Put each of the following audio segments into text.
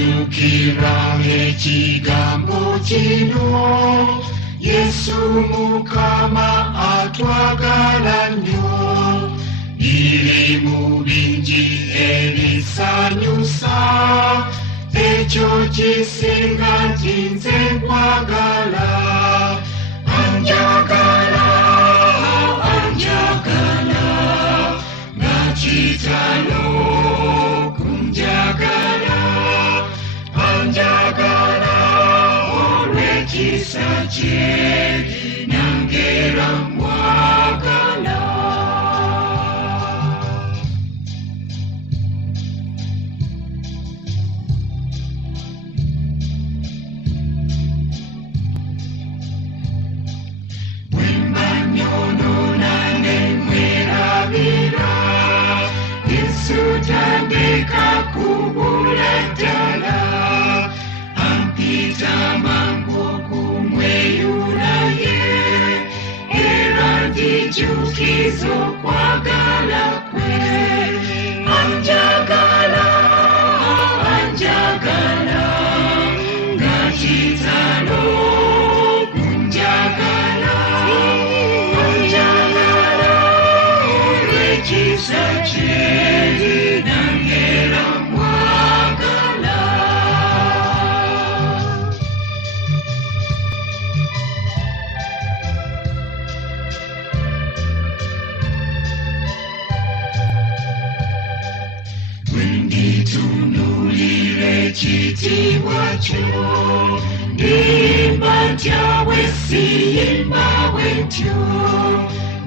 anyukira ekigambo kino Yesu Mukama atwagala nnyo biri mu bingi ebisanyusa ekyo kisinga nze nkwagala anjagala nakitalo kunjagala anjagala olw'ekisa kye nangera mwagala Tandika kubula ddala ampita mangu kumweyula ye era ndijukiza okwagala kwe anjagala nga kitalo kunjagala anjagala olw'ekisa kye ekitiibwa kyo ndimba ntya bwe siyimba bwentyo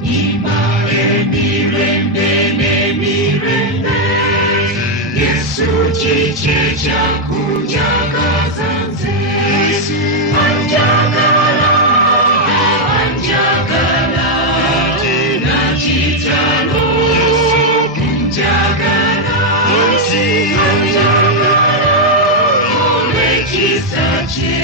nyimba emirembe n'emirembe Yesu kiki ekyakunjagaza nze anjagala nakitalo kunjagala anjagala olw'ekisa kye